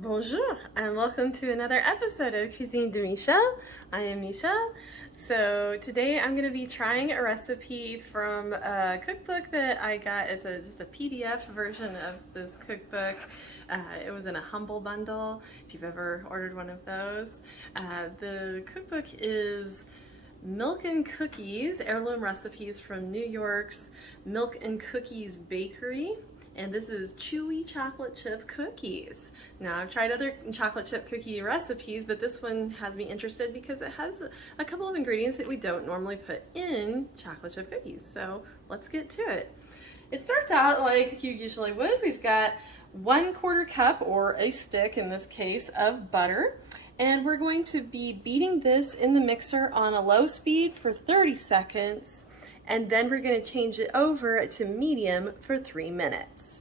Bonjour and welcome to another episode of Cuisine de Michel. I am Michelle. So today I'm going to be trying a recipe from a cookbook that I got. It's just a PDF version of this cookbook. It was in a Humble Bundle, if you've ever ordered one of those. The cookbook is Milk and Cookies, Heirloom Recipes from New York's Milk and Cookies Bakery. And this is Chewy chocolate chip cookies. Now, I've tried other chocolate chip cookie recipes, but this one has me interested because it has a couple of ingredients that we don't normally put in chocolate chip cookies. So let's get to it. It starts out like you usually would. We've got 1/4 cup, or a stick in this case, of butter. And we're going to be beating this in the mixer on a low speed for 30 seconds. And then we're going to change it over to medium for 3 minutes.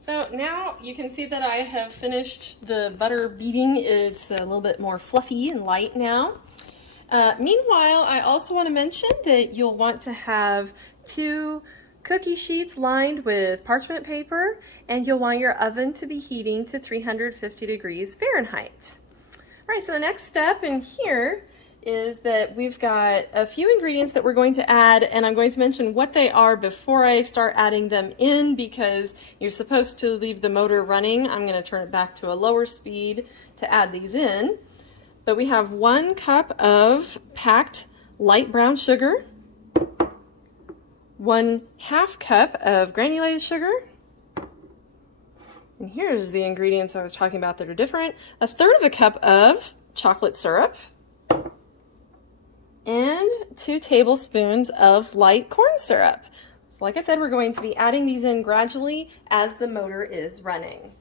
So now you can see that I have finished the butter beating. It's a little bit more fluffy and light now. Meanwhile, I also want to mention that you'll want to have 2 cookie sheets lined with parchment paper, and you'll want your oven to be heating to 350 degrees Fahrenheit. All right, so the next step in here is that we've got a few ingredients that we're going to add, and I'm going to mention what they are before I start adding them in, because you're supposed to leave the motor running. I'm going to turn it back to a lower speed to add these in. But we have 1 cup of packed light brown sugar, 1/2 cup of granulated sugar, and here's the ingredients I was talking about that are different. 1/3 cup of chocolate syrup, and 2 tablespoons of light corn syrup. So like I said, we're going to be adding these in gradually as the motor is running.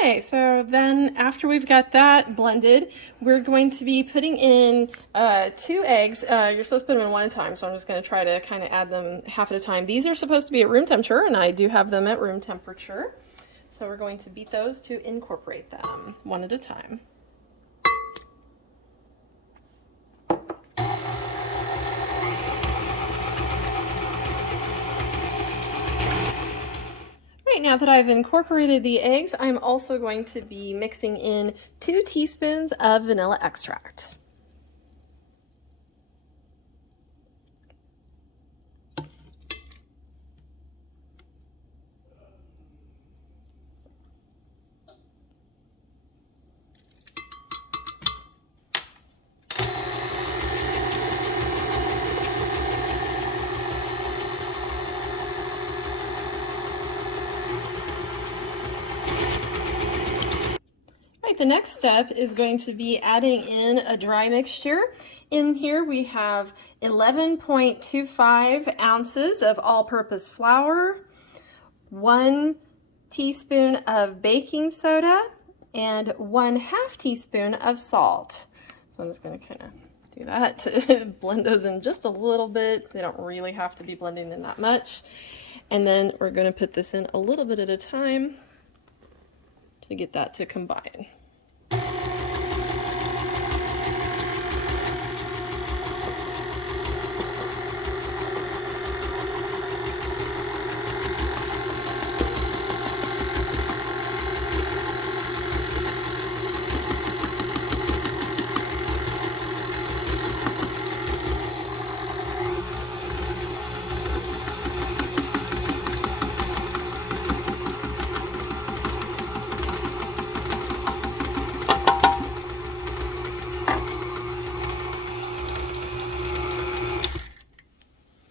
Okay, so then after we've got that blended, we're going to be putting in 2 eggs. You're supposed to put them in one at a time, so I'm just going to try to kind of add them half at a time. These are supposed to be at room temperature, and I do have them at room temperature. So we're going to beat those to incorporate them one at a time. Right, now that I've incorporated the eggs, I'm also going to be mixing in 2 teaspoons of vanilla extract. the next step is going to be adding in a dry mixture. In here we have 11.25 ounces of all-purpose flour, 1 teaspoon of baking soda, and 1/2 teaspoon of salt. So I'm just going to kind of do that to blend those in just a little bit. They don't really have to be blending in that much. And then we're going to put this in a little bit at a time to get that to combine.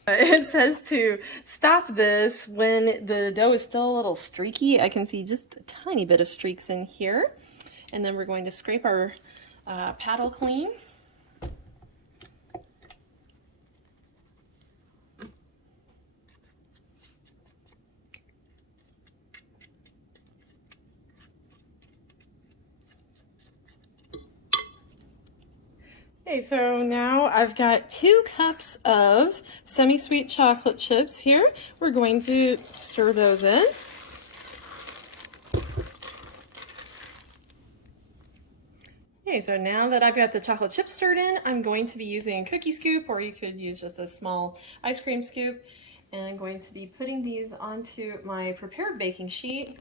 It says to stop this when the dough is still a little streaky. I can see just a tiny bit of streaks in here. And then we're going to scrape our paddle clean. Okay, so now I've got 2 cups of semi-sweet chocolate chips here. We're going to stir those in. Okay, so now that I've got the chocolate chips stirred in, I'm going to be using a cookie scoop, or you could use just a small ice cream scoop. And I'm going to be putting these onto my prepared baking sheet.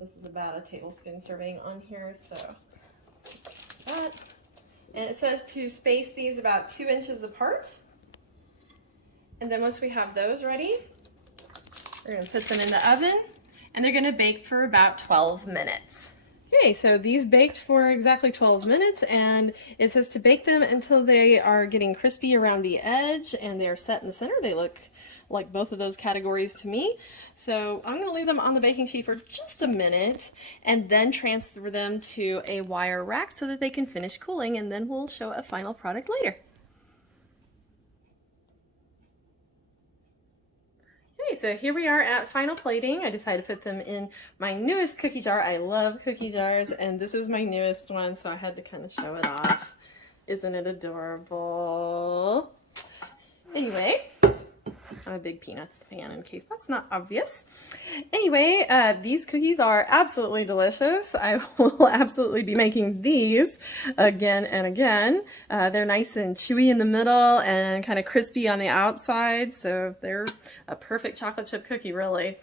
This is about a tablespoon serving on here, so that. And it says to space these about 2 inches apart. And then once we have those ready, we're going to put them in the oven, and they're going to bake for about 12 minutes. Okay, so these baked for exactly 12 minutes, and it says to bake them until they are getting crispy around the edge and they are set in the center. They look like both of those categories to me. So I'm going to leave them on the baking sheet for just a minute and then transfer them to a wire rack so that they can finish cooling, and then we'll show a final product later. Okay, so here we are at final plating. I decided to put them in my newest cookie jar. I love cookie jars, and this is my newest one, so I had to kind of show it off. Isn't it adorable? Anyway, I'm a big Peanuts fan, in case that's not obvious. Anyway, these cookies are absolutely delicious. I will absolutely be making these again and again. They're nice and chewy in the middle and kind of crispy on the outside, so they're a perfect chocolate chip cookie, really.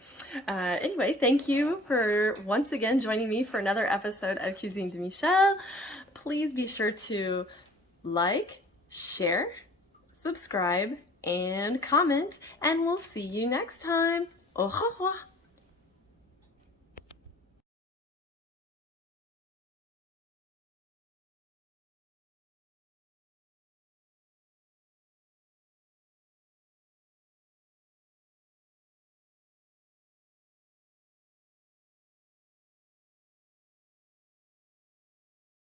Anyway, thank you for once again joining me for another episode of Cuisine de Michel. Please be sure to like, share, subscribe, and comment, and we'll see you next time. Au revoir.